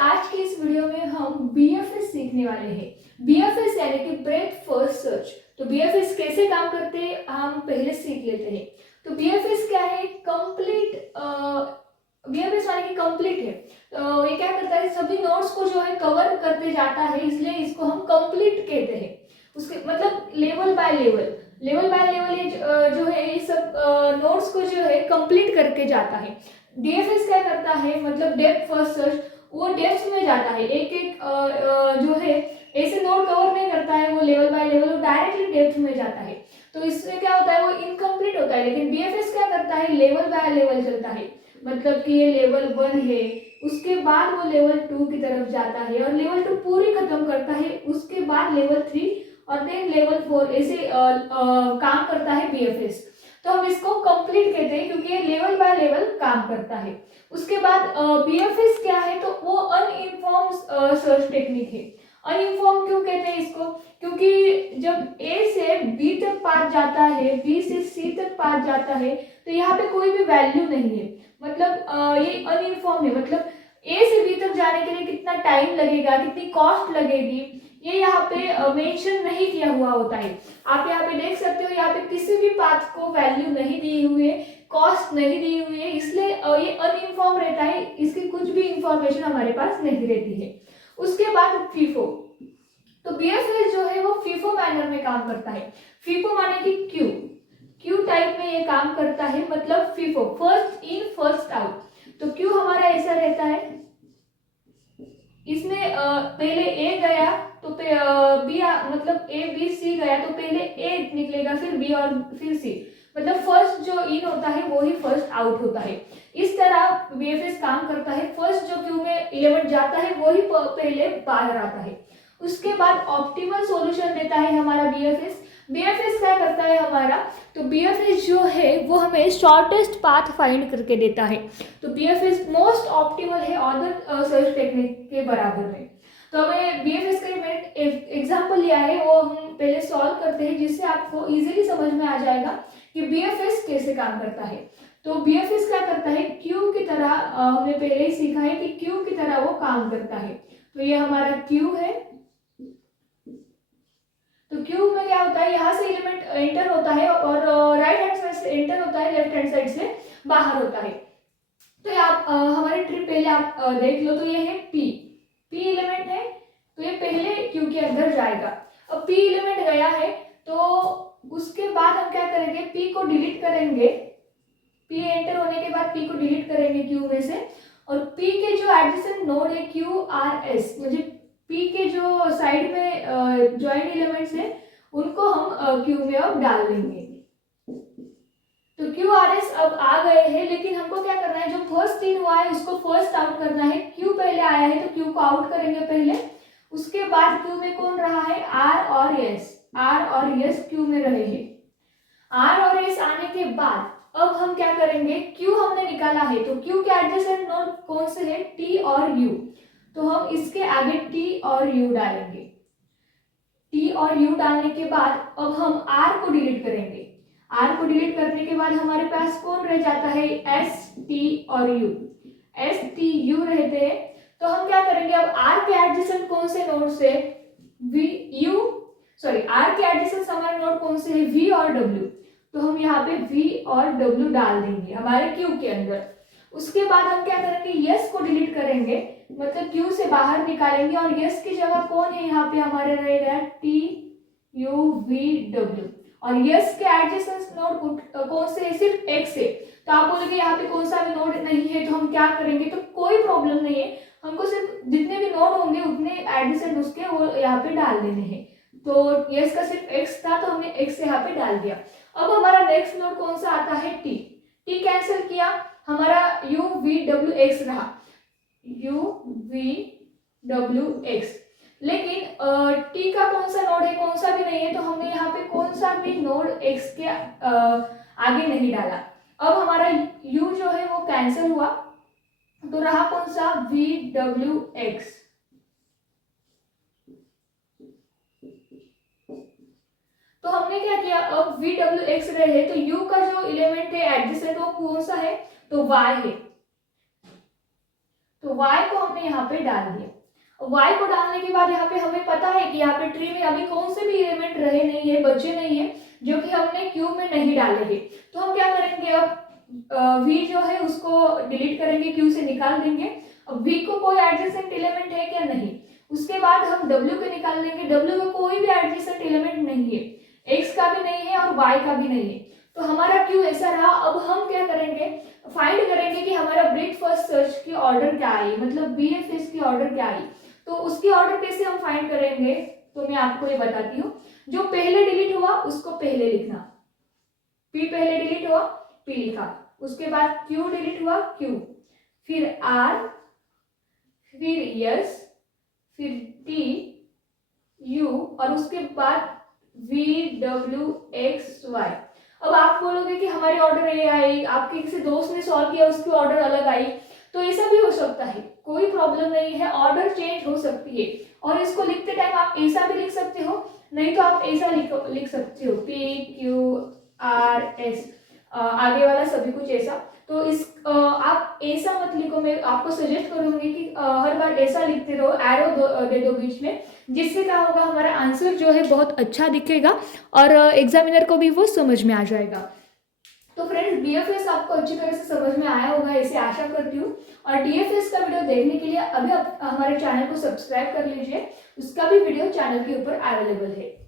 आज की इस वीडियो में हम बीएफएस सीखने वाले हैं। बीएफएस यानी कि ब्रेथ फर्स्ट सर्च। तो बीएफएस कैसे काम करते हैं हम पहले सीख लेते हैं। तो बीएफएस क्या है? कंप्लीट बीएफएस यानी कि कंप्लीट है। तो ये क्या करता है? सभी नोट्स को जो है कवर करते जाता है, इसलिए इसको हम कंप्लीट कहते हैं। उसके मतलब लेवल बाय लेवल ये जो है ये सब नोट्स को जो है कंप्लीट करके जाता है। डीएफएस क्या करता है? मतलब डेप्थ फर्स्ट सर्च, वो डेप्थ में जाता है। एक एक जो है ऐसे नोट कवर नहीं करता है वो लेवल बाय लेवल, वो डायरेक्टली डेप्थ में जाता है। तो इसमें क्या होता है? वो इनकम्प्लीट होता है। लेकिन बीएफएस क्या करता है? लेवल बाय लेवल चलता है। मतलब कि ये लेवल 1 है, उसके बाद वो लेवल 2 की तरफ जाता है और लेवल 2 पूरी खत्म करता है, उसके बाद लेवल 3 और देन लेवल 4 ऐसे काम करता है बीएफएस। तो हम इसको कंप्लीट कहते हैं क्योंकि ये लेवल बाय लेवल काम करता है। उसके बाद बीएफएस क्या है? तो वो अनइन्फॉर्म सर्च टेक्निक है। अनइन्फॉर्म क्यों कहते हैं इसको? क्योंकि जब ए से बी तक पाथ जाता है, बी से सी तक पाथ जाता है, तो यहाँ पे कोई भी वैल्यू नहीं है। मतलब ये अनइन्फॉर्म है। मतलब ए से बी तक जाने के लिए कितना टाइम लगेगा, कितनी कॉस्ट लगेगी, ये यहाँ पे मेंशन नहीं किया हुआ होता है। आप यहाँ पे देख सकते हो, यहाँ पे किसी भी पाथ को वैल्यू नहीं दी हुई है, कॉस्ट नहीं दी हुई है, इसलिए ये अनइन्फॉर्म रहता है। इसकी कुछ भी इंफॉर्मेशन हमारे पास नहीं रहती है। उसके बाद फीफो। तो बीएफएस जो है वो फीफो मैनर में काम करता है। फीफो माने कि क्यू टाइप में ये काम करता है। मतलब FIFO, first in first out. तो क्यू हमारा ऐसा रहता है, इसमें पहले ए गया तो बी, मतलब ए बी सी गया तो पहले ए निकलेगा, फिर बी और फिर सी। मतलब फर्स्ट जो इन होता है वो ही फर्स्ट आउट होता है। इस तरह बीएफएस काम करता है। फर्स्ट जो क्यू में एलिमेंट जाता है वो ही पहले बाहर आता है। उसके बाद ऑप्टिमल सॉल्यूशन देता है हमारा बीएफएस। बीएफएस क्या करता है हमारा? तो बीएफएस जो है वो हमें शॉर्टेस्ट पाथ फाइंड करके देता है। तो बीएफएस मोस्ट ऑप्टिमल है अदर सर्च टेक्निक के बराबर में। तो हमें बीएफएस का एग्जांपल लिया है, वो हम पहले सॉल्व करते हैं जिससे आपको इजीली समझ में आ जाएगा कि बीएफएस कैसे काम करता है। तो बीएफएस क्या करता है? क्यू की तरह हमने पहले ही सीखा है कि क्यू की तरह वो काम करता है। तो ये हमारा क्यू है। तो क्यू में क्या होता है? यहाँ से एलिमेंट एंटर होता है और राइट हैंड साइड से एंटर होता है, लेफ्ट हैंड साइड से बाहर होता है। तो आप हमारी ट्रिप पहले आप देख लो। तो ये है पी एलिमेंट है, तो ये पहले क्यू के अंदर जाएगा। अब पी एलिमेंट गया है तो उसके बाद हम क्या करेंगे? पी को डिलीट करेंगे। पी एंटर होने के बाद पी को डिलीट करेंगे क्यू में से, और पी के जो एडजेसेंट नोड है क्यू आर एस, मतलब पी के जो साइड में ज्वाइंट एलिमेंट्स है उनको हम क्यू में अब डाल देंगे। तो क्यू आर एस अब आ गए हैं, लेकिन हमको क्या करना है? जो फर्स्ट इन हुआ है उसको फर्स्ट आउट करना है। क्यू पहले आया है तो क्यू को आउट करेंगे पहले। उसके बाद क्यू में कौन रहा है? आर और एस। आर और एस क्यू में रहे हैं। आर और एस आने के बाद अब हम क्या करेंगे? क्यू हमने निकाला है तो क्यू के एडजेसेंट नोड कौन से है? टी और यू। तो हम इसके आगे टी और यू डालेंगे। टी और यू डालने के बाद अब हम आर को डिलीट करेंगे। आर को डिलीट करने के बाद हमारे पास कौन रह जाता है? एस टी और यू। एस टी यू रहते हैं। तो हम क्या करेंगे? अब आर के एडजेसेंट कौन से नोड से? आर के एडजेसेंट हमारे नोड कौन से है? वी और डब्ल्यू। तो हम यहाँ पे वी और डब्ल्यू डाल देंगे हमारे क्यू के अंदर। उसके बाद हम क्या करेंगे? यस को डिलीट करेंगे, मतलब क्यू से बाहर निकालेंगे और यस की जगह कौन है? यहाँ पे हमारे रहेगा टी यू वी डब्ल्यू। और यस के एडजेसेंट नोड कौन से है? सिर्फ एक्स है। तो आप बोलोगे यहाँ पे कौन सा भी नोड नहीं है तो हम क्या करेंगे? तो कोई प्रॉब्लम नहीं है, हमको सिर्फ जितने भी नोड होंगे उतने एडजेसेंट उसके वो यहाँ पे डाल देने हैं। तो यस का सिर्फ एक्स था तो हमने एक्स यहाँ पे डाल दिया। अब हमारा नेक्स्ट नोड कौन सा आता है? टी। टी कैंसिल किया, हमारा यू वी डब्ल्यू एक्स रहा। You V W x. लेकिन टी का कौन सा नोड है? कौन सा भी नहीं है, तो हमने यहाँ पे कौन सा भी नोड एक्स के आगे नहीं डाला। अब हमारा यू जो है वो कैंसिल हुआ, तो रहा कौन सा? V W x. तो हमने क्या किया? अब वी डब्ल्यू एक्स रहे तो यू का जो एलिमेंट है एडजेसेंट वो कौन सा है? तो वाई है। तो y को हमने यहाँ पे डाल दिया। y को डालने के बाद यहाँ पे हमें पता है कि यहाँ पे ट्री में अभी कौन से भी एलिमेंट रहे नहीं है, बचे नहीं है, जो कि हमने क्यूब में नहीं डाले हैं। तो हम क्या करेंगे, अब v जो है उसको डिलीट करेंगे, क्यू से निकाल देंगे। अब v को कोई एडजेसेंट एलिमेंट है क्या, नहीं। उसके बाद हम w को निकाल लेंगे, w में कोई भी एडजेसेंट एलिमेंट नहीं है, x का भी नहीं है और y का भी नहीं है। तो हमारा क्यू ऐसा रहा। अब हम क्या करेंगे, फाइंड करेंगे कि हमारा ब्रीथ फर्स्ट सर्च की ऑर्डर क्या आई, मतलब बीएफएस की ऑर्डर क्या आई। तो उसकी ऑर्डर कैसे हम फाइंड करेंगे, तो मैं आपको ये बताती हूँ। जो पहले डिलीट हुआ उसको पहले लिखना, P पहले डिलीट हुआ P लिखा, उसके बाद Q डिलीट हुआ Q, फिर R, फिर S, फिर T, U और उसके बाद V W X Y। अब आप बोलोगे कि हमारी ऑर्डर ये आई, आपके किसी दोस्त ने सॉल्व किया उसकी ऑर्डर अलग आई, तो ऐसा भी हो सकता है, कोई प्रॉब्लम नहीं है, ऑर्डर चेंज हो सकती है। और इसको लिखते टाइम आप ऐसा भी लिख सकते हो, नहीं तो आप ऐसा लिख सकते हो PQRS, आगे वाला सभी कुछ ऐसा। तो आप ऐसा मत लिखो, मैं आपको सजेस्ट करूंगी कि हर बार ऐसा लिखते रहो, एरो दे दो बीच में, जिससे क्या होगा, हमारा आंसर जो है बहुत अच्छा दिखेगा और एग्जामिनर को भी वो समझ में आ जाएगा। तो फ्रेंड्स, बीएफएस आपको अच्छी तरह से समझ में आया होगा ऐसे आशा करती हूँ। और डीएफएस का वीडियो देखने के लिए अभी आप हमारे चैनल को सब्सक्राइब कर लीजिए, उसका भी वीडियो चैनल के ऊपर अवेलेबल है।